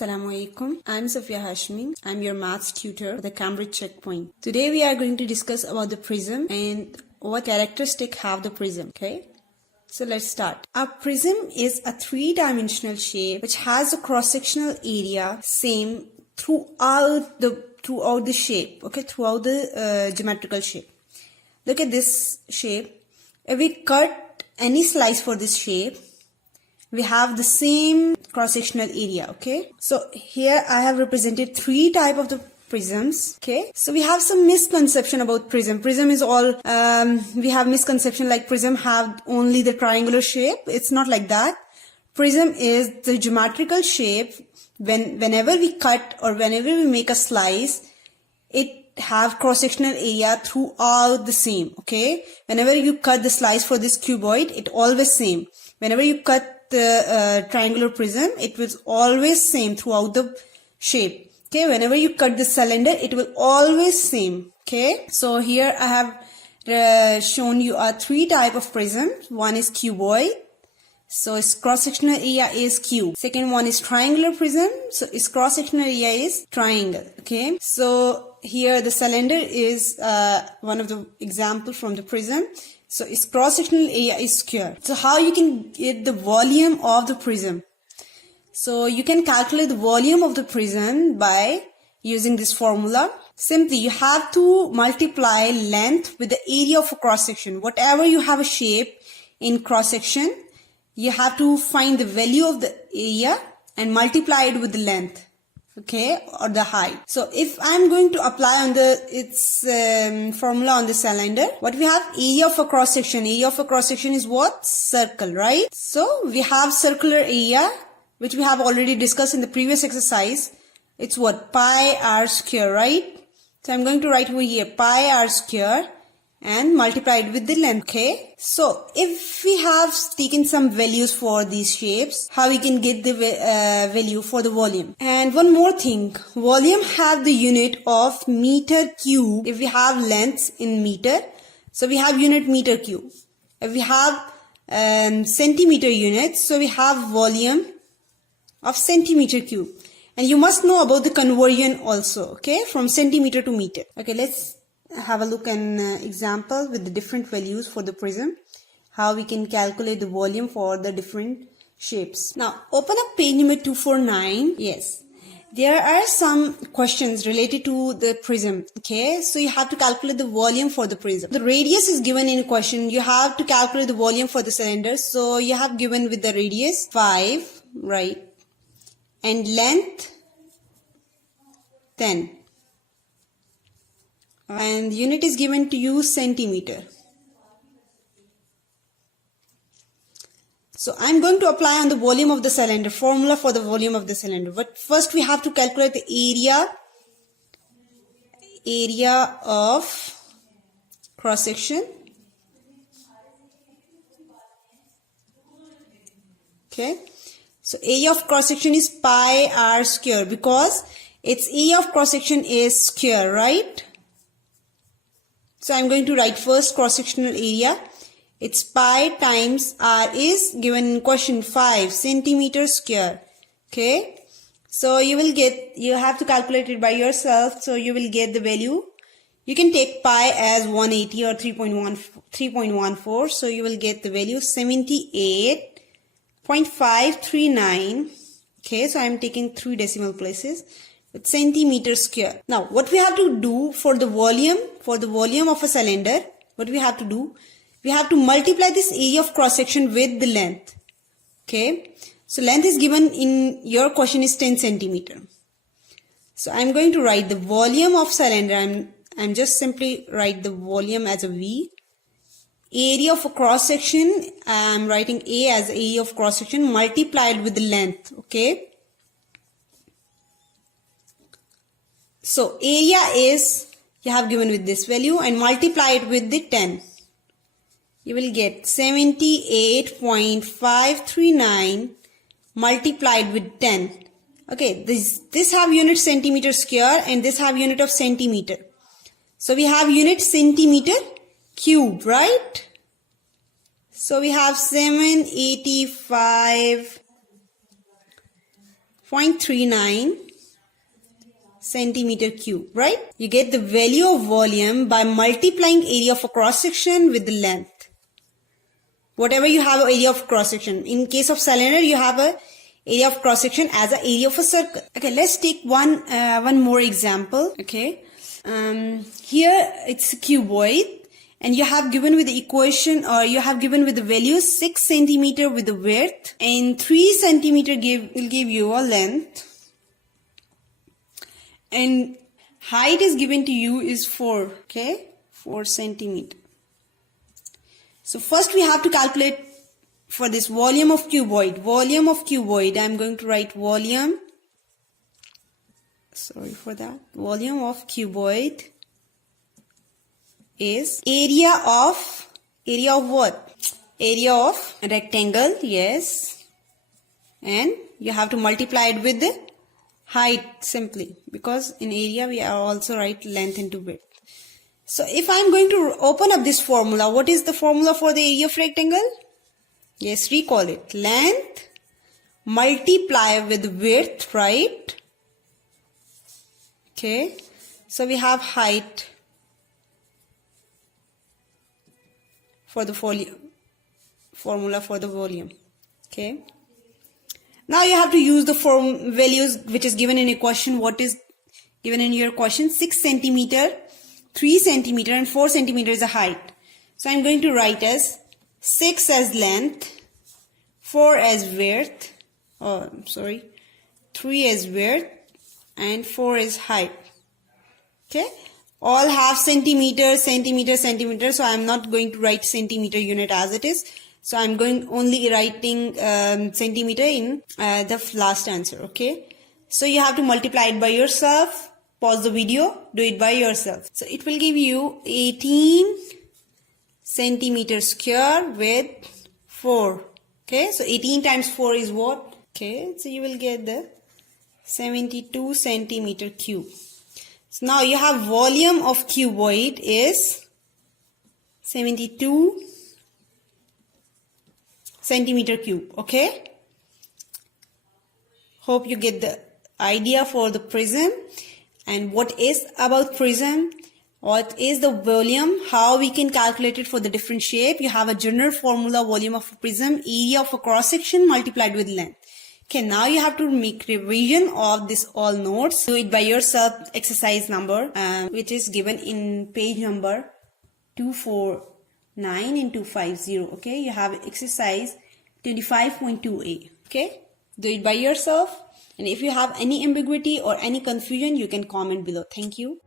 Assalamu alaikum. I'm Hashmi. I'm your maths tutor for the Cambridge Checkpoint. Today we are going to discuss about the prism and what characteristic have the prism. Okay, so let's start. A prism is a three-dimensional shape which has a cross-sectional area same throughout the shape. Okay, throughout the geometrical shape. Look at this shape. If we cut any slice for this shape, we have the same cross-sectional area. Okay, so here I have represented three type of the prisms. Okay, so we have some misconception about prism. Prism is all we have misconception like prism have only the triangular shape. It's not like that. Prism is the geometrical shape. Whenever we cut or whenever we make a slice, it have cross-sectional area throughout the same. Okay, whenever you cut the slice for this cuboid, it always same. Whenever you cut the triangular prism, it was always same throughout the shape. Okay, whenever you cut the cylinder, it will always same. Okay, so here I have shown you three type of prism. One is cuboid, so its cross-sectional area is cube. Second one is triangular prism, so its cross-sectional area is triangle. Okay, so here the cylinder is one of the example from the prism. So its cross-sectional area is square. So how you can get the volume of the prism? So you can calculate the volume of the prism by using this formula. Simply you have to multiply length with the area of a cross-section. Whatever you have a shape in cross-section, you have to find the value of the area and multiply it with the length. Okay, or the height. So if I'm going to apply on its formula on the cylinder, what we have, area of a cross section. Area of a cross section is what? Circle, right? So we have circular area, which we have already discussed in the previous exercise. It's what? Pi r square, right? So I'm going to write over here pi r square and multiply it with the length. Okay, so if we have taken some values for these shapes, how we can get the value for the volume? And one more thing, volume have the unit of meter cube. If we have lengths in meter, so we have unit meter cube. If we have centimeter units, so we have volume of centimeter cube. And you must know about the conversion also, okay, from centimeter to meter. Okay, let's have a look an example with the different values for the prism, how we can calculate the volume for the different shapes. Now open up page number 249. Yes, there are some questions related to the prism. Okay, so you have to calculate the volume for the prism. The radius is given in a question. You have to calculate the volume for the cylinder. So you have given with the radius 5, right, and length 10. And unit is given to you centimeter. So I'm going to apply on the volume of the cylinder, formula for the volume of the cylinder. But first we have to calculate the area of cross section. Okay, so area of cross section is pi r square because its area of cross section is square, right? So I'm going to write first cross-sectional area. It's pi times r is given in question 5 centimeter square. Okay. So you have to calculate it by yourself. So you will get the value. You can take pi as 180 or 3.14. So you will get the value 78.539. Okay. So I'm taking 3 decimal places. With centimeter square. Now what we have to do for the volume of a cylinder, what we have to do, we have to multiply this area of cross section with the length. Okay, so length is given in your question is 10 centimeter. So I'm going to write the volume of cylinder. I'm just simply write the volume as a V. Area of a cross section, I'm writing A as area of cross section multiplied with the length. Okay. So area is, you have given with this value and multiply it with the 10. You will get 78.539 multiplied with 10. Okay, this have unit centimeter square and this have unit of centimeter. So we have unit centimeter cube, right? So we have 785 0.39 centimeter cube, right? You get the value of volume by multiplying area of a cross section with the length. Whatever you have area of cross section. In case of cylinder, you have a area of cross section as a area of a circle. Okay, let's take one more example. Okay, here it's a cuboid. And you have given with the equation, or you have given with the value 6 centimeter with the width, and 3 centimeter will give you a length, and height is given to you is 4, okay, 4 centimeter. So first we have to calculate for this volume of cuboid. Volume of cuboid, I am going to write volume. Sorry for that. Volume of cuboid is area of what? Area of rectangle, yes. And you have to multiply it with the height simply, because in area we are also write length into width. So if I am going to open up this formula, what is the formula for the area of rectangle? Yes, recall it. Length multiply with width, right? Okay. So we have height for the formula for the volume. Okay. Now you have to use the values which is given in a question. What is given in your question? 6 centimeter, 3 centimeter and 4 centimeter is the height. So I'm going to write as 6 as length, 4 as width, 3 as width and 4 is height. Okay. All have centimeter, centimeter, centimeter. So I'm not going to write centimeter unit as it is. So I'm only writing centimeter in the last answer. Okay. So you have to multiply it by yourself. Pause the video. Do it by yourself. So it will give you 18 centimeter square with 4. Okay. So 18 times 4 is what? Okay. So you will get the 72 centimeter cube. So now you have volume of cuboid is 72 centimeter cube. Okay. Hope you get the idea for the prism and what is about prism, what is the volume, how we can calculate it for the different shape. You have a general formula, volume of a prism, area of a cross section multiplied with length. Okay, now you have to make revision of this all notes. Do it by yourself. Exercise number, which is given in page number 249 and 250. Okay, you have exercise 25.2a. Okay, do it by yourself. And if you have any ambiguity or any confusion, you can comment below. Thank you.